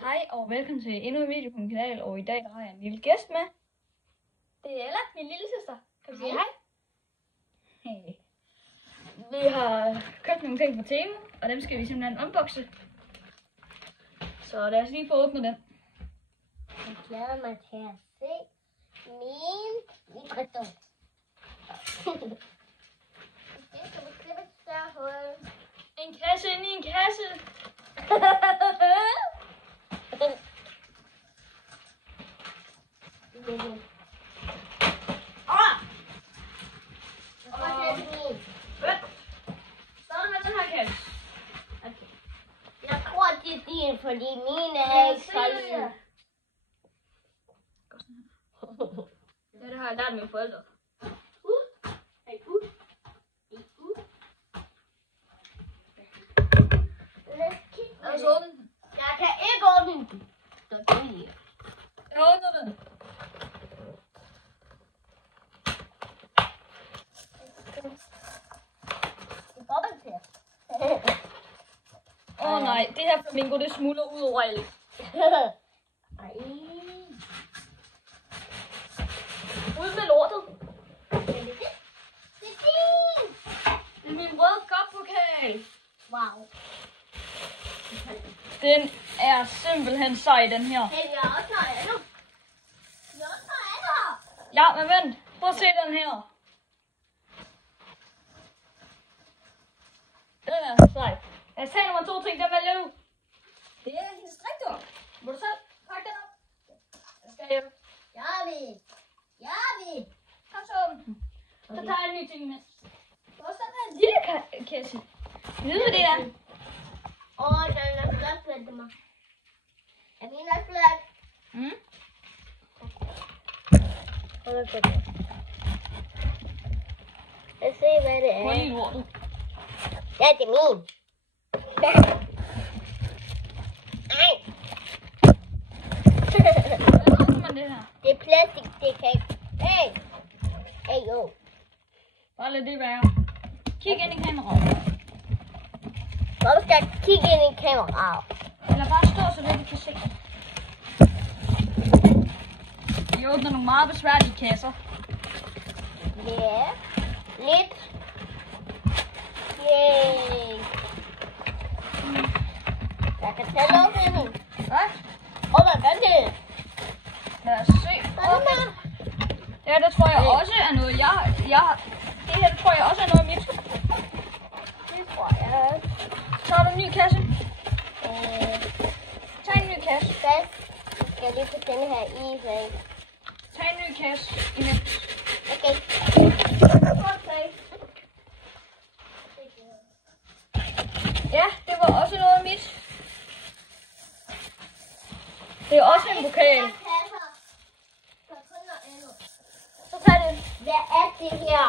Hej og velkommen til endnu en video på min kanal, og i dag har jeg en lille gæst med. Det er Ella, min lille søster. Kan du sige hej? Hey. Vi har købt nogle ting på Temu, og dem skal vi simpelthen unboxe. Så lad os lige få åbnet den. Jeg glæder mig til at se min mikrodon. Det skal vi klippe et større hul. En kasse ind i en kasse. Jeg tror, det er din, fordi mine er ikke kolde. Ja, det har jeg lært mine forældre. Lad os åbne den. Jeg kan ikke åbne den. Jeg åbner den. Åh nej, det her flamingo, det smuldrer ud over alt. Ud med lortet. Det er min røde koppokal. Wow. Den er simpelthen sej, den her. Hey, vi har også noget andet. Vi har også noget andet. Ja, men vent. Prøv at se den her. Den er sej. Jeg sagde nummer 2 ting, den vælger du. Det er en strikduk. Må du selv pakke den op? Jeg skal hjem. Ja, vi. Kom så åbne den. Så tager jeg en ny ting med. Du har også den her lille kasse. Ved du, hvad det er? Den er flot, vent mig. Er min også flot? Mm. Lad os se, hvad det er. Prøv lige lortet. Ja, det er min. Nej. Hvordan åbner man det her? Det er plastik, det kan ikke. Hey, jo. Bare lad det være. Kig ind i kameraet. Hvorfor skal jeg kigge ind i kameraet? Eller bare stå, så det vi kan se. Vi åbner nogle meget besværlige kasser. Ja, lidt. Yay. Jeg kan tage lovgivning. Hvad? Hvad gør det? Lad os se. Ja, det tror jeg også er noget. Det her tror jeg også er noget mit. Det tror jeg også. Så har du en ny kasse. Tag en ny kasse. Fast. Jeg skal lige få denne her i. Tag en ny kasse imens. Okay. Ja, det var også noget mit. Det er også en pokal. Så tag det. Hvad er det her?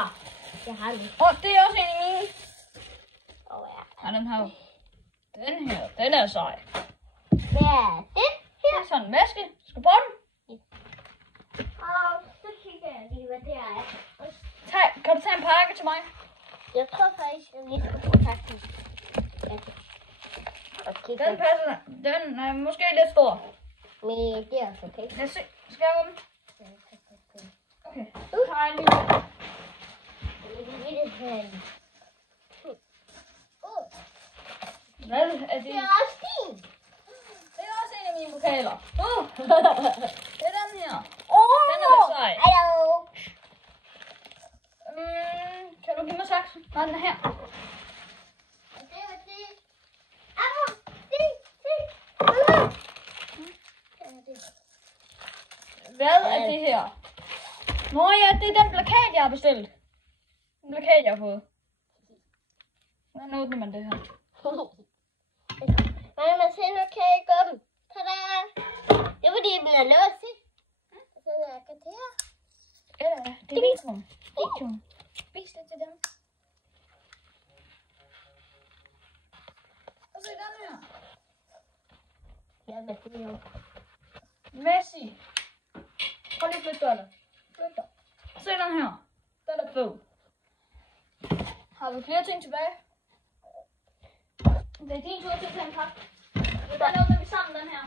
Jeg har det. Det er også en af mine. Ja. Ja, den har den her. Den er sej. Hvad er det Det er sådan en maske. Skal du på den? Så kigger jeg lige, hvad det er. Kan du tage en pakke til mig? Jeg tror faktisk, jeg lige skal få pakken. Okay, Den passer. Den er måske lidt stor. men det er også okay. Lad os se. Skal jeg åbne? Okay. Så tager jeg en ny. Hvad er det? Det er også din. Det er også en af mine pokaler. Det er den her. Den er lidt sej. Hallo. Kan du give mig saksen? Nej, den er her. Hvad er det her? Nå ja, det er den plakat, jeg har bestilt. Den plakat, jeg har fået. Hvordan åbner man det her? Men man ser, nu kan jeg ikke åbne. Tada! Det er fordi, den er låst, ikke? Så jeg kan det her. Ja, det er videoen. Videoen. Vis det til dem. Og se den her. Ja, hvad er det her? Messi. Prøv lige at flytte døren. Flyt dig. Se den her. Den er fed. Har vi flere ting tilbage? Det er din tur til at tage en pakke. Den åbner vi sammen, den her.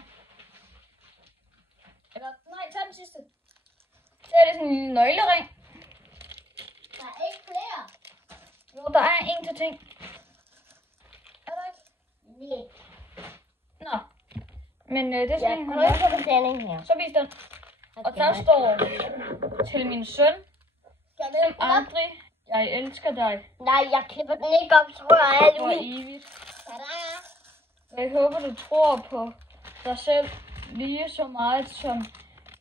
er det sådan en lille nøglering. Der er ikke flere. Jo, der er en til ting. Er der ikke? Nej. Nå. Men det er sådan Jeg en, kommer ikke på betjeningen her. så vis den. Og der står til min søn, Skal som den op? aldrig, jeg elsker dig Nej, jeg klipper den ikke op, tror jeg. for evigt. Tada! Jeg håber, du tror på dig selv lige så meget, som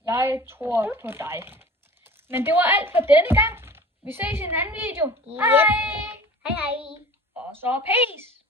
jeg tror på dig. Men det var alt for denne gang. Vi ses i en anden video. Yep. Hej! Hej hej. Og så peace!